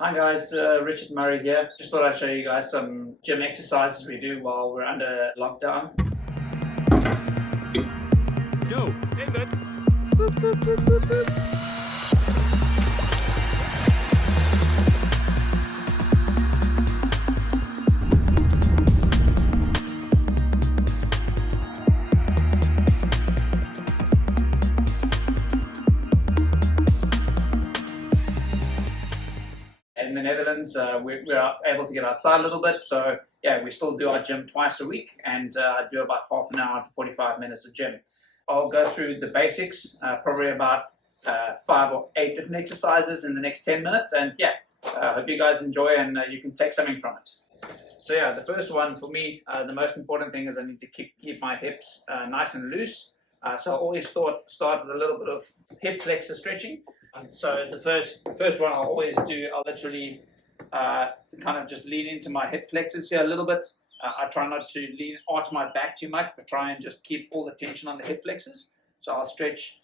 Hi guys, Richard Murray here. Just thought I'd show you guys some gym exercises we do while we're under lockdown. Go, David. In the Netherlands, we're able to get outside a little bit, so yeah, we still do our gym twice a week, and I do about half an hour to 45 minutes of gym. I'll go through the basics, probably about 5 or 8 different exercises in the next 10 minutes, and yeah, hope you guys enjoy and you can take something from it. So yeah, the first one for me, the most important thing is I need to keep my hips nice and loose. So I always start with a little bit of hip flexor stretching. So the first one I'll always do, I'll literally kind of just lean into my hip flexors here a little bit. I try not to lean arch my back too much, but try and just keep all the tension on the hip flexors. So I'll stretch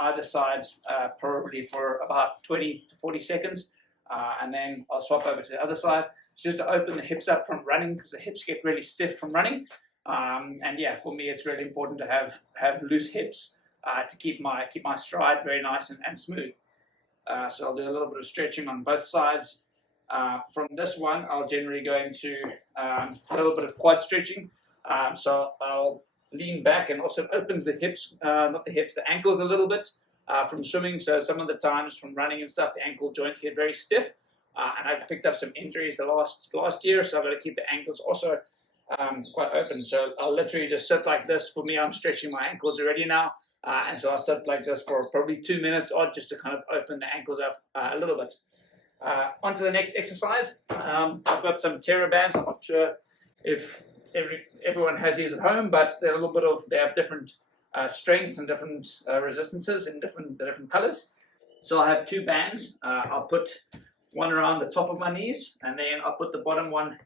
either side probably for about 20 to 40 seconds, and then I'll swap over to the other side. It's just to open the hips up from running, because the hips get really stiff from running. And yeah, for me it's really important to have loose hips to keep my stride very nice and smooth. So I'll do a little bit of stretching on both sides. From this one, I'll generally go into a little bit of quad stretching. So I'll lean back, and also opens the hips, the ankles a little bit from swimming. So some of the times from running and stuff, the ankle joints get very stiff. And I picked up some injuries the last year, so I've got to keep the ankles also quite open. So I'll literally just sit like this. For me, I'm stretching my ankles already now. And so I'll sit like this for probably 2 minutes odd, just to kind of open the ankles up a little bit. On to the next exercise. I've got some terror bands. I'm not sure if everyone has these at home, but they have different strengths and different resistances in different colors. So I have 2 bands. I'll put one around the top of my knees, and then I'll put the bottom one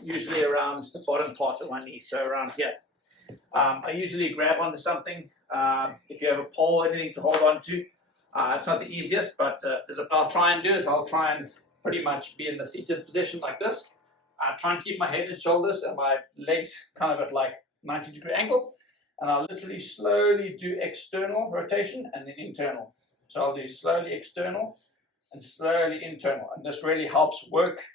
usually around the bottom part of my knee, so around here. I usually grab onto something. If you have a pole or anything to hold on to, it's not the easiest, but I'll try and pretty much be in the seated position like this. I try and keep my head and shoulders and my legs kind of at like 90-degree angle, and I'll literally slowly do external rotation and then internal. So I'll do slowly external and slowly internal, and this really helps work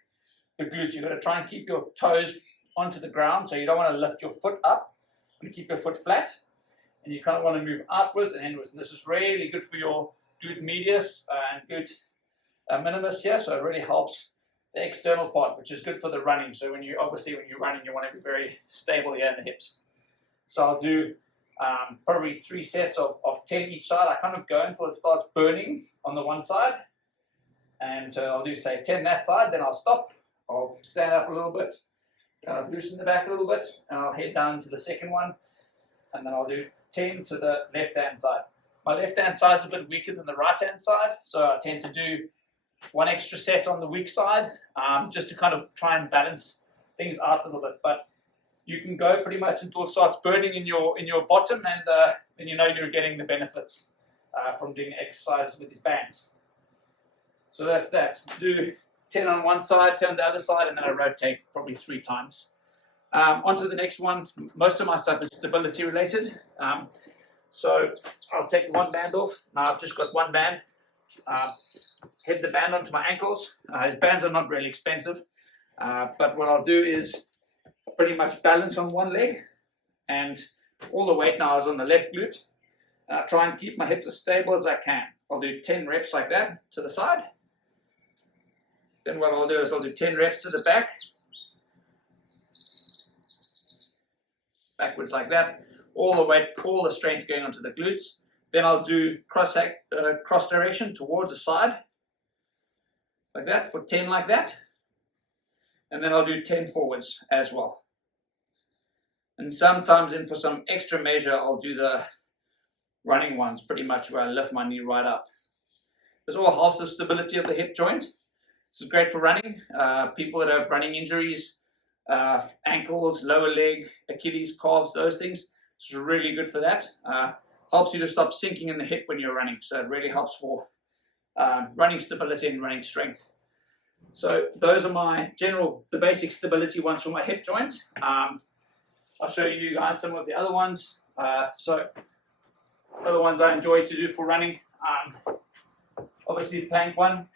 the glutes. You've got to try and keep your toes onto the ground, so you don't want to lift your foot up. You keep your foot flat, and you kind of want to move outwards and inwards. And this is really good for your glute medius and glute minimus here. So it really helps the external part, which is good for the running. So when you're running, you want to be very stable here in the hips. So I'll do probably 3 sets of 10 each side. I kind of go until it starts burning on the one side, and so I'll do say 10 that side. Then I'll stop. I'll stand up a little bit, kind of loosen the back a little bit, and I'll head down to the second one, and then I'll do 10 to the left-hand side. My left-hand side's a bit weaker than the right-hand side, so I tend to do 1 extra set on the weak side, just to kind of try and balance things out a little bit. But you can go pretty much until it starts burning in your bottom, and then you know you're getting the benefits from doing exercises with these bands. So that's that. Do 10 on one side, 10 on the other side, and then I rotate probably 3 times. On to the next one. Most of my stuff is stability related. So I'll take 1 band off. Now I've just got 1 band. Head the band onto my ankles. These bands are not really expensive, but what I'll do is pretty much balance on one leg, and all the weight now is on the left glute. And I try and keep my hips as stable as I can. I'll do 10 reps like that to the side. Then what I'll do is I'll do 10 reps to the back, backwards like that, all the weight, all the strength going onto the glutes. Then I'll do cross direction towards the side, like that, for 10 like that. And then I'll do 10 forwards as well. And sometimes, for some extra measure, I'll do the running ones, pretty much where I lift my knee right up. This all helps the stability of the hip joint. This is great for running. People that have running injuries, ankles, lower leg, Achilles, calves, those things, it's really good for that. Helps you to stop sinking in the hip when you're running. So it really helps for running stability and running strength. So those are the basic stability ones for my hip joints. I'll show you guys some of the other ones. So other ones I enjoy to do for running. Obviously plank one,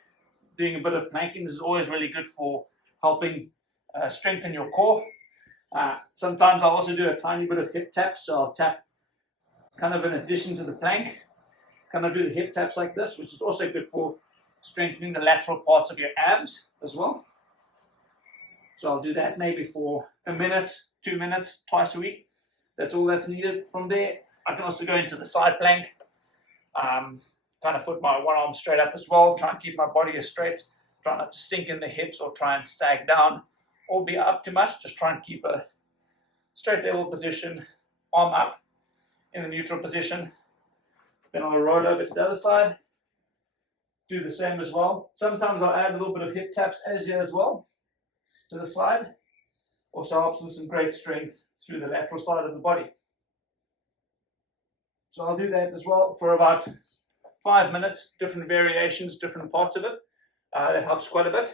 doing a bit of planking is always really good for helping strengthen your core. Sometimes I'll also do a tiny bit of hip taps, so I'll tap kind of in addition to the plank, kind of do the hip taps like this, which is also good for strengthening the lateral parts of your abs as well. So I'll do that maybe for a minute, 2 minutes, twice a week. That's all that's needed. From there, I can also go into the side plank, kind of put my one arm straight up as well, try and keep my body as straight, try not to sink in the hips or try and sag down or be up too much. Just try and keep a straight level position, arm up in the neutral position. Then I'll roll over to the other side, do the same as well. Sometimes I'll add a little bit of hip taps as well to the side. Also helps with some great strength through the lateral side of the body. So I'll do that as well for about 5 minutes, different variations, different parts of it. That helps quite a bit.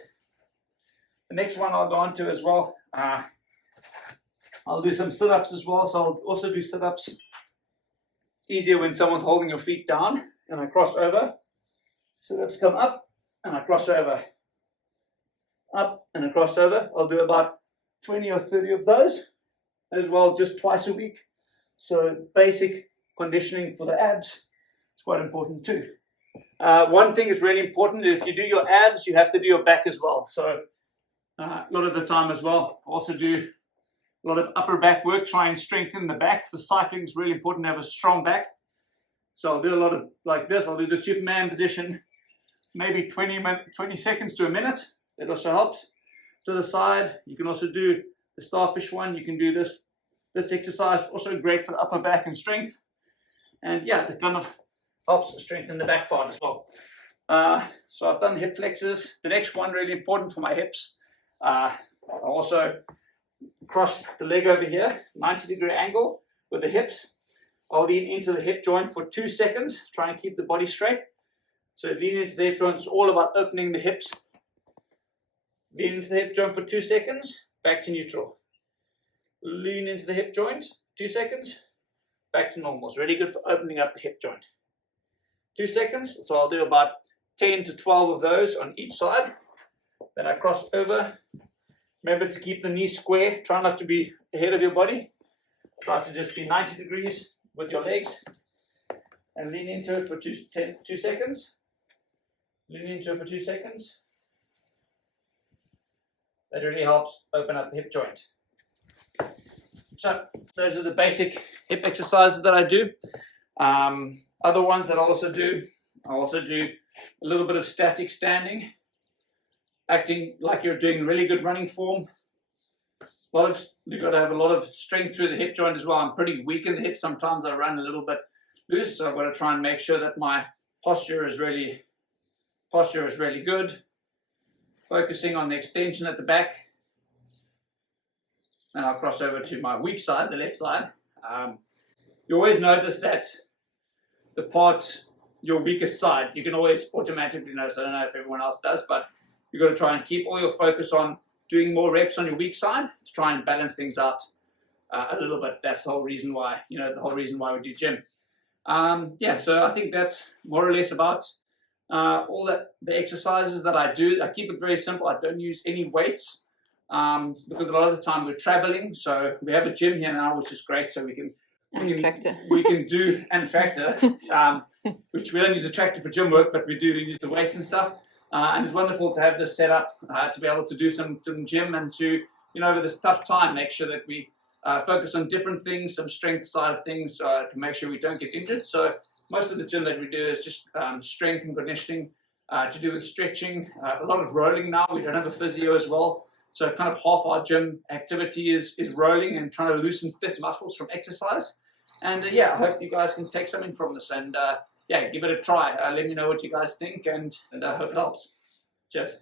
The next one I'll go on to as well, I'll do some sit-ups as well. So I'll also do sit-ups. It's easier when someone's holding your feet down and I cross over. Sit-ups come up and I cross over. Up and I cross over. I'll do about 20 or 30 of those as well, just twice a week. So basic conditioning for the abs is quite important too. One thing is really important, if you do your abs, you have to do your back as well. So a lot of the time as well, I also do a lot of upper back work, try and strengthen the back. For cycling, it's really important to have a strong back. So I'll do a lot of like this. I'll do the Superman position, maybe 20 seconds to a minute. That also helps. To the side, you can also do the starfish one. You can do this exercise, also great for the upper back and strength. And yeah, that kind of helps strengthen the back part as well. So I've done the hip flexors. The next one really important for my hips. I also cross the leg over here, 90-degree angle with the hips. I'll lean into the hip joint for 2 seconds, try and keep the body straight. So lean into the hip joint is all about opening the hips. Lean into the hip joint for 2 seconds, back to neutral. Lean into the hip joint, 2 seconds, back to normal. It's really good for opening up the hip joint. 2 seconds, so I'll do about 10 to 12 of those on each side. Then I cross over. Remember to keep the knees square. Try not to be ahead of your body. Try to just be 90 degrees with your legs. And lean into it for 2 seconds. Lean into it for 2 seconds. That really helps open up the hip joint. So those are the basic hip exercises that I do. Other ones that I also do a little bit of static standing, acting like you're doing really good running form. You've got to have a lot of strength through the hip joint as well. I'm pretty weak in the hips. Sometimes I run a little bit loose, so I've got to try and make sure that my posture is really good. Focusing on the extension at the back. And I'll cross over to my weak side, the left side. You always notice that the part, your weakest side, you can always automatically notice. I don't know if everyone else does, but you've got to try and keep all your focus on doing more reps on your weak side to try and balance things out a little bit. That's the whole reason why, we do gym. So I think that's more or less about all the exercises that I do. I keep it very simple. I don't use any weights because a lot of the time we're traveling. So we have a gym here now, which is great. So we can do and tractor, which we don't use a tractor for gym work, but we do use the weights and stuff. And it's wonderful to have this set up to be able to do some gym and to, over this tough time, make sure that we focus on different things, some strength side of things to make sure we don't get injured. So most of the gym that we do is just strength and conditioning to do with stretching, a lot of rolling now. We don't have a physio as well. So kind of half our gym activity is rolling and trying to loosen stiff muscles from exercise. And I hope you guys can take something from this and give it a try. Let me know what you guys think and I hope it helps. Cheers.